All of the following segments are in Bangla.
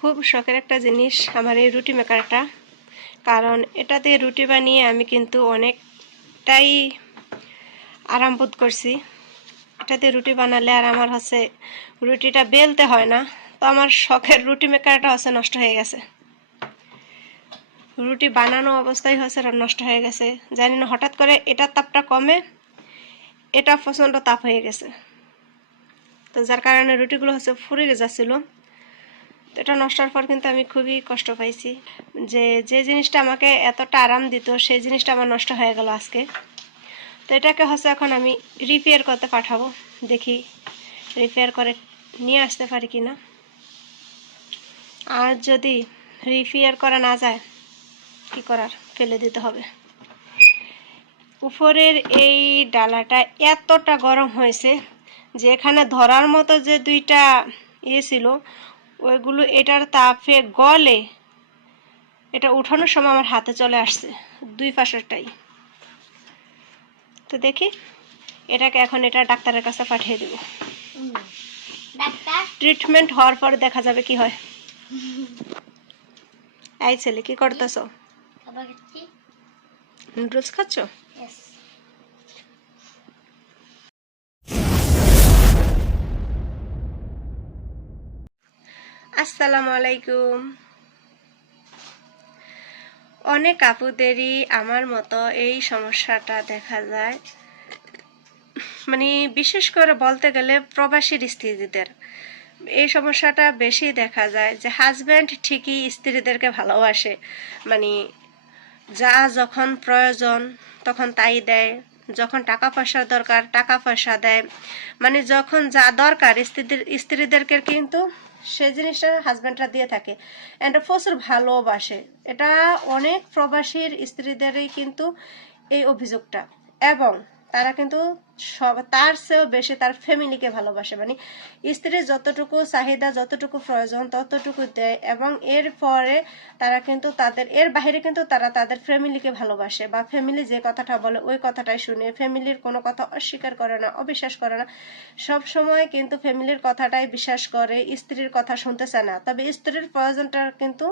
খুব শখের একটা জিনিস আমার এই রুটি মেকারটা কারণ এটাতে রুটি বানিয়ে আমি কিন্তু অনেকটাই আরাম বোধ করছি। এটাতে রুটি বানালে আর আমার হচ্ছে রুটিটা বেলতে হয় না। তো আমার শখের রুটি মেকারটা হচ্ছে নষ্ট হয়ে গেছে। রুটি বানানো অবস্থায় হচ্ছে নষ্ট হয়ে গেছে। জানি না, হঠাৎ করে এটার তাপটা কমে, এটা প্রচণ্ড তাপ হয়ে গেছে। তো যার কারণে রুটিগুলো হচ্ছে ফুরে যাচ্ছিল। তো এটা নষ্ট হওয়ার পর কিন্তু আমি খুবই কষ্ট পাইছি। যে যে জিনিসটা আমাকে এতটা আরাম দিত, সেই জিনিসটা আমার নষ্ট হয়ে গেল আজকে। তো এটাকে হচ্ছে এখন আমি রিপেয়ার করতে পাঠাবো। দেখি রিপেয়ার করে নিয়ে আসতে পারি কি না আর যদি রিপেয়ার করা না যায়, কি করার? ফেলে দিতে হবে। উপরের এই ডালাটা এতটা গরম হয়েছে, যে এখানে ধরার মতো যে দুইটা ইয়ে ছিল ওইগুলো এটার তাপে গলে এটা উঠানোর সময় আমার হাতে চলে আসছে দুই পাশেরটাই। তো দেখি এটাকে এখন এটা ডাক্তারের কাছে পাঠিয়ে দেব। ট্রিটমেন্ট হওয়ার পর দেখা যাবে কি হয়। এই ছেলে কি করতেছো? নুডলস খাচ্ছ? আসসালামু আলাইকুম। অনেক আপুদেরই আমার মতো এই সমস্যাটা দেখা যায়। মানে বিশেষ করে বলতে গেলে প্রবাসীর স্ত্রীদের। এই সমস্যাটা বেশি দেখা যায় যে হাজব্যান্ড ঠিকই স্ত্রীদেরকে ভালোবাসে। মানে যা যখন প্রয়োজন তখন তাই দেয়। যখন টাকা পয়সার দরকার টাকা পয়সা দেয়। মানে যখন যা দরকার স্ত্রীদের স্ত্রীদেরকে কিন্তু সেই জিনিসটা হাজব্যান্ডরা দিয়ে থাকে। অ্যান্ড প্রচুর ভালোবাসে। এটা অনেক প্রবাসীর স্ত্রীদেরই কিন্তু এই অভিযোগটা। এবং তারা কিন্তু সব তার চেয়েও বেশি তার ফ্যামিলিকে ভালোবাসে। মানে স্ত্রীর যতটুকু চাহিদা, যতটুকু প্রয়োজন, ততটুকু দেয় এবং এর পরে তারা কিন্তু তাদের এর বাইরে কিন্তু তারা তাদের ফ্যামিলিকে ভালোবাসে বা ফ্যামিলি যে কথাটা বলে ওই কথাটাই শুনে। ফ্যামিলির কোনো কথা অস্বীকার করে না, অবিশ্বাস করে না। সব সময় কিন্তু ফ্যামিলির কথাটাই বিশ্বাস করে, স্ত্রীর কথা শুনতে চায় না। তবে স্ত্রীর প্রয়োজনটা কিন্তু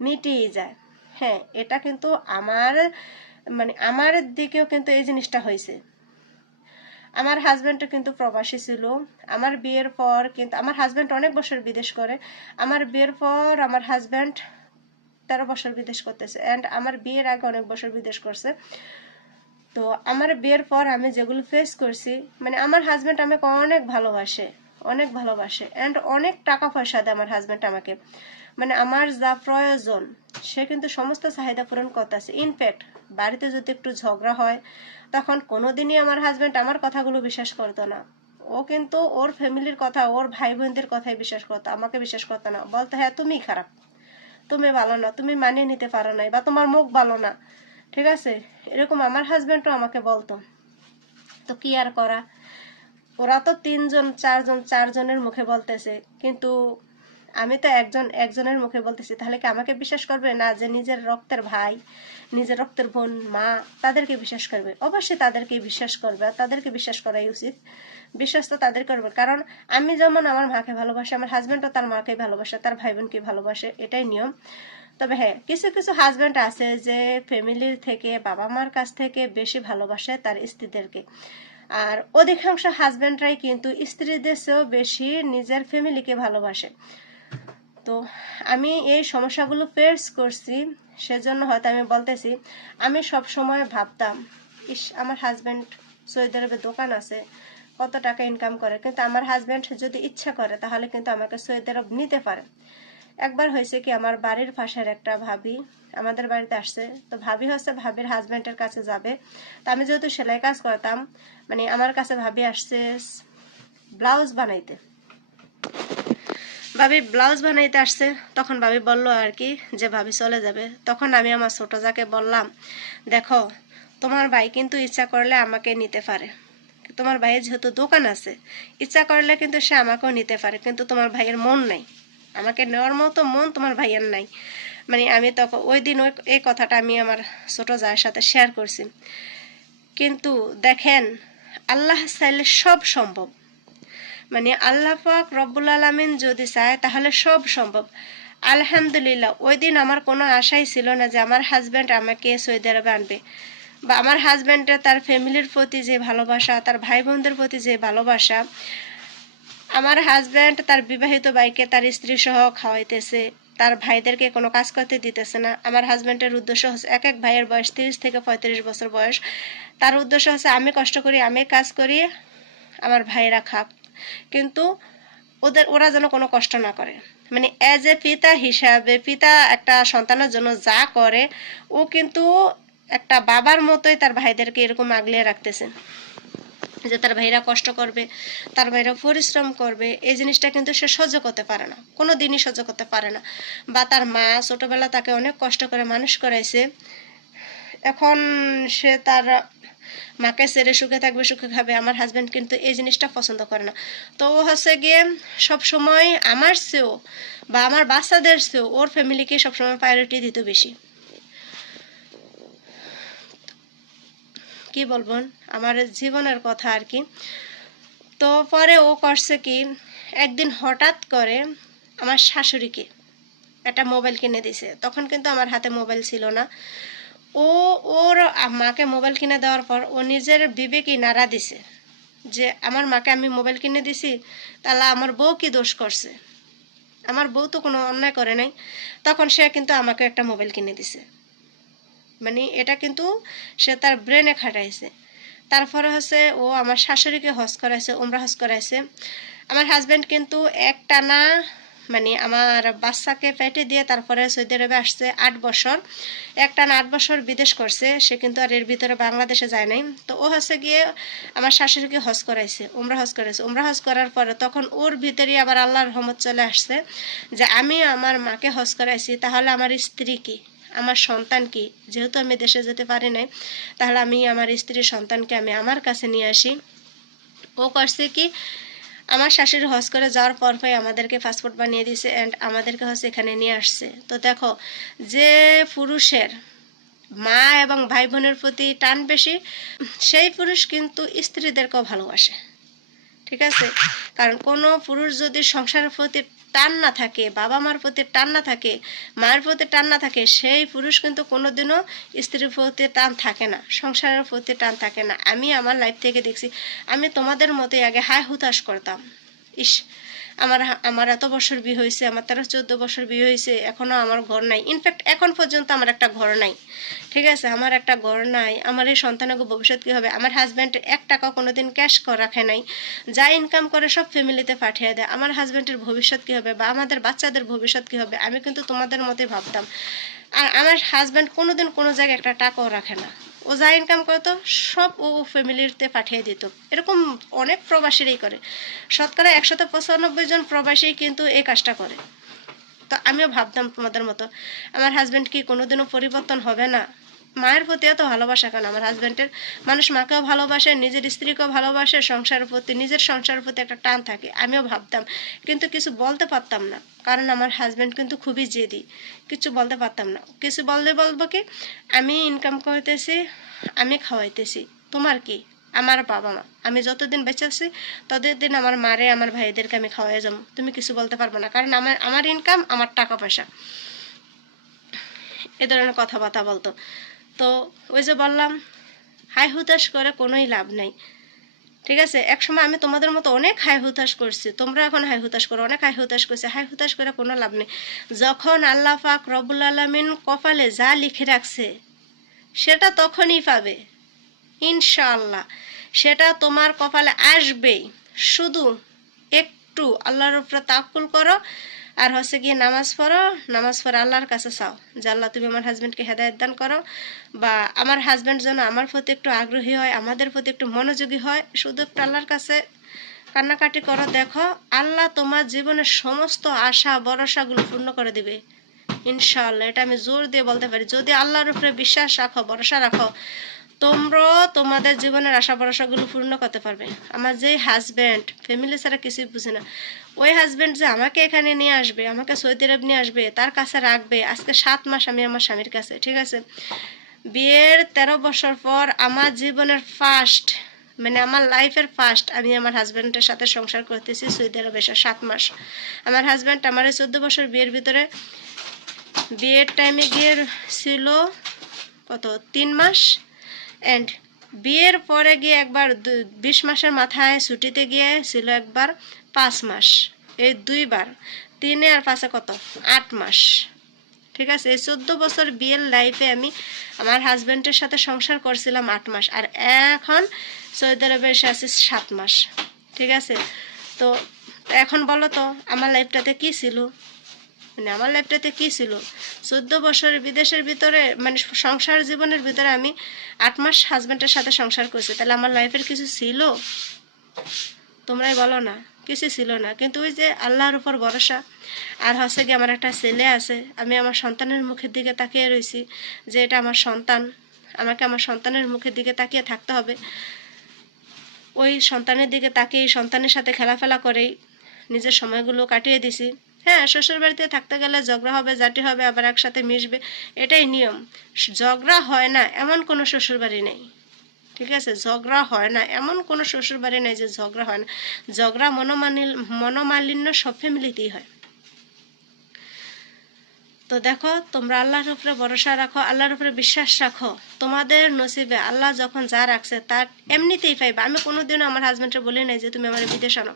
মিটিয়ে যায়। হ্যাঁ এটা কিন্তু আমার মানে আমার দিকেও কিন্তু এই জিনিসটা হয়েছে। আমার হাজব্যান্ডও কিন্তু প্রবাসী ছিল। আমার বিয়ের পর কিন্তু, আমার হাজব্যান্ড অনেক বছর বিদেশ করে। আমার বিয়ের পর আমার হাজব্যান্ড তেরো বছর বিদেশ করতেছে। অ্যান্ড আমার বিয়ের আগে অনেক বছর বিদেশ করছে। তো আমার বিয়ের পর আমি যেগুলো ফেস করছি মানে আমার হাজব্যান্ড আমাকে অনেক ভালোবাসে। অনেক ভালোবাসে। অ্যান্ড অনেক টাকা পয়সা দেয় আমার হাজব্যান্ড আমাকে। মানে আমার যা প্রয়োজন, সে কিন্তু সমস্ত চাহিদা পূরণ করতেছে। ইনফ্যাক্ট বাড়িতে যদি একটু ঝগড়া হয়, তখন কোনোদিনই আমার হাজব্যান্ড আমার কথাগুলো বিশ্বাস করতো না। ও কিন্তু ওর ফ্যামিলির কথা, ওর ভাই বোনদের কথাই বিশ্বাস করতো, আমাকে বিশ্বাস করতো না। বলতো হ্যাঁ তুমি খারাপ। তুমি ভালো না, তুমি মানিয়ে নিতে পারো নাই বা তোমার মুখ ভালো না। ঠিক আছে? এরকম আমার হাজব্যান্ডও আমাকে বলতো। তো কি আর করা? ওরা তো তিনজন, চারজন, চারজনের মুখে বলতেছে। কিন্তু আমি তো একজন, একজনের মুখে বলতেছি, তাহলে কি আমাকে বিশ্বাস করবে না যে নিজের রক্তের ভাই, নিজের রক্তের বোন, মা, তাদেরকে বিশ্বাস করবে? অবশ্যই তাদেরকে বিশ্বাস করবে তাদেরকে বিশ্বাস করাই উচিত। বিশ্বাস তো তাদের করবে। কারণ আমি যেমন আমার মাকে ভালোবাসি, আমার হাজব্যান্ডও তার মাকে ভালোবাসে, তার ভাই বোনকে ভালোবাসে, এটাই নিয়ম। তবে হ্যাঁ কিছু কিছু হাজব্যান্ড আছে যে ফ্যামিলির থেকে বাবা মার কাছ থেকে বেশি ভালোবাসে তার স্ত্রীদেরকে। আর অধিকাংশ হাজব্যান্ডরাই কিন্তু স্ত্রীদের চেয়েও বেশি নিজের ফ্যামিলিকে ভালোবাসে। তো আমি এই সমস্যাগুলো ফেস করছি, সেজন্য হয়তো আমি বলতেছি, আমি সব সময় ভাবতাম, ইস, আমার হাজব্যান্ড সৌদি আরবে দোকান আছে, কত টাকা ইনকাম করে, কিন্তু আমার হাজব্যান্ড যদি ইচ্ছা করে, তাহলে কিন্তু আমাকে সৌদি আরব নিতে পারে। একবার হয়েছে কি, আমার বাড়ির পাশের একটা ভাবি আমাদের বাড়িতে আসছে, তো ভাবি হচ্ছে ভাবির হাজব্যান্ডের কাছে যাবে, তো আমি যেহেতু সেলাই কাজ করতাম মানে আমার কাছে ভাবি আসছে ব্লাউজ বানাইতে। ভাবি ব্লাউজ বানাইতে আসছে, তখন ভাবি বলল আর কি যে ভাবি চলে যাবে। তখন আমি আমার ছোট যাকে বললাম, দেখো, তোমার ভাই কিন্তু ইচ্ছা করলে আমাকে নিতে পারে। তোমার ভাইয়ের যেহেতু দোকান আছে, ইচ্ছা করলে কিন্তু সে আমাকেও নিতে পারে, কিন্তু তোমার ভাইয়ের মন নাই। আমাকে নেওয়ার মতো মন তোমার ভাইয়ের নাই। মানে আমি তখন ওই দিন ওই, এই কথাটা আমি আমার ছোট জায়ের সাথে শেয়ার করছি। কিন্তু দেখেন, আল্লাহ চাইলে সব সম্ভব। মানে আল্লাহ পাক রব্বুল আলমিন যদি চায়, তাহলে সব সম্ভব। আলহামদুলিল্লাহ, ওই দিন আমার কোনো আশাই ছিল না যে আমার হাজব্যান্ড আমাকে সৌদি আরবে আনবে। বা আমার হাজব্যান্ডের তার ফ্যামিলির প্রতি যে ভালোবাসা, তার ভাই বোনদের প্রতি যে ভালোবাসা, আমার হাজব্যান্ড তার বিবাহিত বাইকে তার স্ত্রী সহ খাওয়াইতেছে, তার ভাইদেরকে কোনো কাজ করতে দিতেছে না। আমার হাজব্যান্ডের উদ্দেশ্য হচ্ছে এক এক ভাইয়ের বয়স তিরিশ থেকে পঁয়ত্রিশ বছর বয়স। তার উদ্দেশ্য হচ্ছে আমি কষ্ট করি, আমি কাজ করি, আমার ভাইয়েরা খাক। কিন্তু ওদের, ওরা যেন কোনো কষ্ট না করে। মানে অ্যাজ এ পিতা হিসাবে, পিতা একটা সন্তানের জন্য যা করে, ও কিন্তু একটা বাবার মতোই তার ভাইদেরকে এরকম আগলিয়ে রাখতেছে। যে তার ভাইরা কষ্ট করবে, তার ভাইরা পরিশ্রম করবে, এই জিনিসটা কিন্তু সে সহ্য করতে পারে না। কোনো দিনই সহ্য করতে পারে না। বা তার মা ছোটবেলা তাকে অনেক কষ্ট করে মানুষ করাইছে। এখন সে তার মাকে ছেড়ে সুখে থাকবে, সুখে খাবে। আমার হাজব্যান্ড কিন্তু এই জিনিসটা পছন্দ করে না। তো ও হচ্ছে গিয়ে সব সময় আমার চেয়েও বা আমার বাচ্চাদের চেয়েও ওর ফ্যামিলিকে সবসময় প্রায়োরিটি দিত বেশি। কি বলব? আমার জীবনের কথা আর কি। তো পরে ও করছে কি, একদিন হঠাৎ করে আমার শাশুড়িকে একটা মোবাইল কিনে দিছে। তখন কিন্তু আমার হাতে মোবাইল ছিল না। ও ওর মাকে মোবাইল কিনে দেওয়ার পর ও নিজের বিবেকই নাড়া দিছে যে আমার মাকে আমি মোবাইল কিনে দিছি, তাহলে আমার বউ কি দোষ করছে? আমার বউ তো কোনো অন্যায় করে নাই। তখন সে কিন্তু আমাকে একটা মোবাইল কিনে দিছে। মানে এটা কিন্তু সে তার ব্রেনে খাটাইছে। তারপরে হচ্ছে ও আমার শাশুড়িকে হজ করাইছে, উমরা হজ করাইছে। আমার হাজব্যান্ড কিন্তু একটানা মানে আমার বাচ্চাকে পেটে দিয়ে তারপরে সৌদি আরবে আসছে আট বছর। একটানা আট বছর বিদেশ করছে, সে কিন্তু আর এর ভিতরে বাংলাদেশে যায় নাই। তো ও হচ্ছে গিয়ে আমার শাশুড়িকে হজ করাইছে, উমরা হজ করাইছে উমরা হজ করার পরে তখন ওর ভিতরে আবার আল্লাহর রহমত চলে আসছে যে আমি আমার মাকে হজ করাইছি, তাহলে আমার স্ত্রী কি? আমার সন্তান কি? যেহেতু আমি দেশে যেতে পারি নাই, তাহলে আমি আমার স্ত্রীর সন্তানকে আমি আমার কাছে নিয়ে আসি। ও করছে কি আমার শাশুড়ি হজ করে যাওয়ার পর ভাই আমাদেরকে পাসপোর্ট বানিয়ে দিয়েছে অ্যান্ড আমাদেরকে হচ্ছে এখানে নিয়ে আসছে। তো দেখো, যে পুরুষের মা এবং ভাই বোনের প্রতি টান বেশি, সেই পুরুষ কিন্তু স্ত্রীদেরকেও ভালোবাসে। ঠিক আছে? কারণ কোনো পুরুষ যদি সংসারের প্রতি টান না থাকে বাবা মার প্রতি টান না থাকে, মায়ের প্রতি টান না থাকে, সেই পুরুষ কিন্তু কোনোদিনও স্ত্রীর প্রতি টান থাকে না, সংসারের প্রতি টান থাকে না। আমি আমার লাইফ থেকে দেখছি, আমি তোমাদের মতোই আগে হায় হুতাশ করতাম। ইস, আমার আমার এত বছর বিয়ে হয়েছে, আমার তেরো চোদ্দ বছর বিয়ে হয়েছে এখনও আমার ঘর নাই। ইনফ্যাক্ট এখন পর্যন্ত আমার একটা ঘর নাই। ঠিক আছে? আমার একটা ঘর নাই। আমার এই সন্তানের ভবিষ্যৎ কী হবে? আমার হাজব্যান্ড এক টাকা কোনো দিন ক্যাশ রাখে নাই। যা ইনকাম করে সব ফ্যামিলিতে পাঠিয়ে দেয়। আমার হাজব্যান্ডের ভবিষ্যৎ কী হবে? বা আমাদের বাচ্চাদের ভবিষ্যৎ কী হবে? আমি কিন্তু তোমাদের মতোই ভাবতাম। আর আমার হাজব্যান্ড কোনোদিন কোনো জায়গায় একটা টাকাও রাখে না। ও যা ইনকাম করতো সব ও ফ্যামিলিতে পাঠিয়ে দিত। এরকম অনেক প্রবাসীরাই করে। শতকরা একশত পঁচানব্বই জন প্রবাসী কিন্তু এই কাজটা করে। তো আমিও ভাবতাম তোমাদের মতো। আমার হাজব্যান্ড কি কোনোদিনও পরিবর্তন হবে না? মায়ের প্রতি এত ভালোবাসা কেন? আমার হাজব্যান্ডের মানুষ মাকেও ভালোবাসে, নিজের স্ত্রীকেও ভালোবাসে, সংসারের প্রতি, নিজের সংসারের প্রতি একটা টান থাকে, আমিও ভাবতাম। কিন্তু কিছু বলতে পারতাম না, কারণ আমার হাজব্যান্ড কিন্তু খুবই জেদি, কিছু বলতে পারতাম না। কিছু বলতে বলব কি? আমি ইনকাম করতেছি, আমি খাওয়াইতেছি, তোমার কি? আমার বাবা মা। আমি যতদিন বেঁচে আছি, ততদিন আমার মারে, আমার ভাইদেরকে আমি খাওয়াই যাব। তুমি কিছু বলতে পারব না, কারণ আমার আমার ইনকাম আমার টাকা পয়সা। এ ধরনের কথাবার্তা বলতো। তো ওই যে বললাম, হাই হুতাশ করে কোনোই লাভ নাই। ঠিক আছে? একসময় আমি তোমাদের মতো অনেক হাই হুতাশ করছি, তোমরা এখন হাই হুতাশ করো, অনেক হাই হুতাশ করছে, হাই হুতাশ করে কোনো লাভ নেই। যখন আল্লাহ পাক রবুল আলমিন কপালে যা লিখে রাখছে, সেটা তখনই পাবে, ইনশাআল্লাহ। সেটা তোমার কপালে আসবেই। শুধু একটু আল্লাহর উপরে তাকুল করো আর হচ্ছে গিয়ে নামাজ পড়ো, নামাজ পড়ে আল্লাহর কাছে চাও যে আল্লাহ তুমি আমার হাজব্যান্ডকে হেদায়ত দান করো বা আমার হাজব্যান্ড যেন আমার প্রতি একটু আগ্রহী হয়, আমাদের প্রতি একটু মনোযোগী হয়, শুধু একটু আল্লাহর কাছে কান্নাকাটি করো, দেখো আল্লাহ তোমার জীবনের সমস্ত আশা, ভরসাগুলো পূর্ণ করে দিবে। ইনশাআল্লাহ, এটা আমি জোর দিয়ে বলতে পারি। যদি আল্লাহর উপরে বিশ্বাস রাখো, ভরসা রাখো তোমরাও তোমাদের জীবনের আশা ভরসাগুলো পূর্ণ করতে পারবে। আমার যে হাজব্যান্ড ফ্যামিলি ছাড়া কিছুই বুঝে না। ওই হাজব্যান্ড যে আমাকে এখানে নিয়ে আসবে, আমাকে সৌদি আরব নিয়ে আসবে, তার কাছে রাখবে, আজকে সাত মাস আমি আমার স্বামীর কাছে, ঠিক আছে? বিয়ের তেরো বছর পর আমার জীবনের ফার্স্ট মানে আমার লাইফের ফার্স্ট আমি আমার হাজব্যান্ডের সাথে সংসার করতেছি সৌদি আরবে সাত মাস। আমার হাজব্যান্ড আমার চোদ্দ বছর বিয়ের ভিতরে বিয়ের টাইমে গিয়ে ছিল কত? তিন মাস? অ্যান্ড বিয়ের পরে গিয়ে একবার বিশ মাসের মাথায় ছুটিতে গিয়ে ছিল একবার পাঁচ মাস। এই দুইবার, তিনে আর পাঁচে কত? আট মাস। ঠিক আছে? এই চোদ্দ বছর বিয়ের লাইফে আমি আমার হাজব্যান্ডের সাথে সংসার করছিলাম আট মাস, আর এখন সৌদি আরবে এসে আছি সাত মাস। ঠিক আছে? তো এখন বলো তো, আমার লাইফটাতে কি ছিল? মানে আমার লাইফটাতে কি ছিল? চোদ্দ বছর বিদেশের ভিতরে মানে সংসার জীবনের ভিতরে আমি আট মাস হাজব্যান্ডের সাথে সংসার করছি। তাহলে আমার লাইফের কিছু ছিল? তোমরাই বলো না, কিছু ছিল না। কিন্তু ওই যে আল্লাহর উপর ভরসা, আর হচ্ছে কি আমার একটা ছেলে আছে, আমি আমার সন্তানের মুখের দিকে তাকিয়ে রয়েছি যে এটা আমার সন্তান, আমাকে আমার সন্তানের মুখের দিকে তাকিয়ে থাকতে হবে। ওই সন্তানের দিকে তাকিয়ে সন্তানের সাথে খেলাফেলা করেই নিজের সময়গুলো কাটিয়ে দিছি। হ্যাঁ শ্বশুর বাড়িতে থাকতে গেলে ঝগড়া হবে জাটি হবে, আবার একসাথে মিশবে, এটাই নিয়ম। ঝগড়া হয় না, এমন কোনো শ্বশুর বাড়ি নেই। ঠিক আছে? ঝগড়া হয় না, এমন কোনো শ্বশুর বাড়ি নেই যে ঝগড়া হয় না। ঝগড়া মনোমালিন মনোমালিন্য সব ফ্যামিলিতেই হয়। তো দেখো, তোমরা আল্লাহর উপরে ভরসা রাখো, আল্লাহর উপরে বিশ্বাস রাখো। তোমাদের নসিবে আল্লাহ যখন যা রাখছে, তার এমনিতেই পাইবে। আমি কোনোদিনও আমার হাজব্যান্ডকে বলি নাই যে, তুমি আমার বিদেশ আনো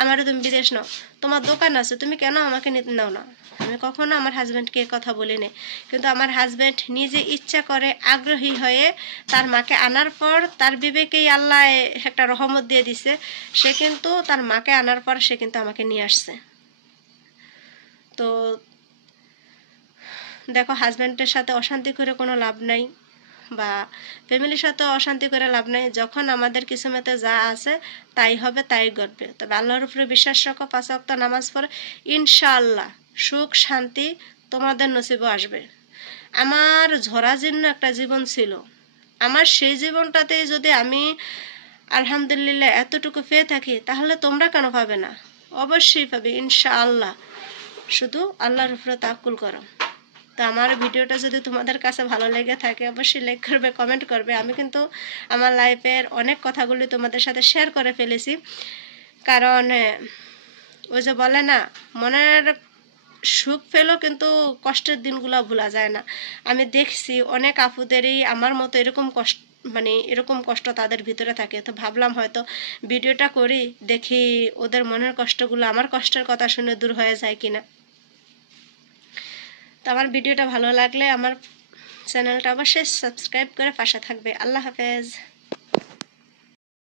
আমারও তুমি বিদেশ নাও। তোমার দোকান আছে, তুমি কেন আমাকে নাও না? আমি কখনো আমার হাজব্যান্ডকে কথা বলি নাই। কিন্তু আমার হাজব্যান্ড নিজে ইচ্ছা করে আগ্রহী হয়ে তার মাকে আনার পর তার বিবেকেই আল্লাহ একটা রহমত দিয়ে দিছে। সে কিন্তু তার মাকে আনার পর সে কিন্তু আমাকে নিয়ে আসছে। তো দেখো হাজব্যান্ডের সাথে অশান্তি করে কোনো লাভ নাই বা ফ্যামিলির সাথে অশান্তি করে লাভ নাই। যখন আমাদের কিছু মতে যা আছে, তাই হবে, তাই ঘটবে। তবে আল্লাহর উপরে বিশ্বাস রাখো, পাঁচ ওয়াক্ত নামাজ পড়ো, ইনশাআল্লাহ সুখ, শান্তি তোমাদের নসিবও আসবে। আমার ঝরাজীর্ণ একটা জীবন ছিল। আমার সেই জীবনটাতে যদি আমি আলহামদুলিল্লাহ এতটুকু পেয়ে থাকি, তাহলে তোমরা কেন পাবে না? অবশ্যই পাবে ইনশাআল্লাহ। শুধু আল্লাহর উপরে তাকুল করো। তো আমার ভিডিওটা যদি তোমাদের কাছে ভালো লেগে থাকে, অবশ্যই লাইক করবে কমেন্ট করবে। আমি কিন্তু আমার লাইফের অনেক কথাগুলি তোমাদের সাথে শেয়ার করে ফেলেছি। কারণ ওই যে বলে না, মনের সুখ পেলেও কিন্তু কষ্টের দিনগুলো ভোলা যায় না। আমি দেখছি অনেক আপুদেরই আমার মতো এরকম কষ্ট মানে এরকম কষ্ট তাদের ভিতরে থাকে। তো ভাবলাম হয়তো ভিডিওটা করি, দেখি ওদের মনের কষ্টগুলো আমার কষ্টের কথা শুনে দূর হয়ে যায় কিনা। তো আমার ভিডিওটা ভালো লাগলে আমার চ্যানেলটা অবশ্যই সাবস্ক্রাইব করে পাশে থাকবে। আল্লাহ হাফেজ।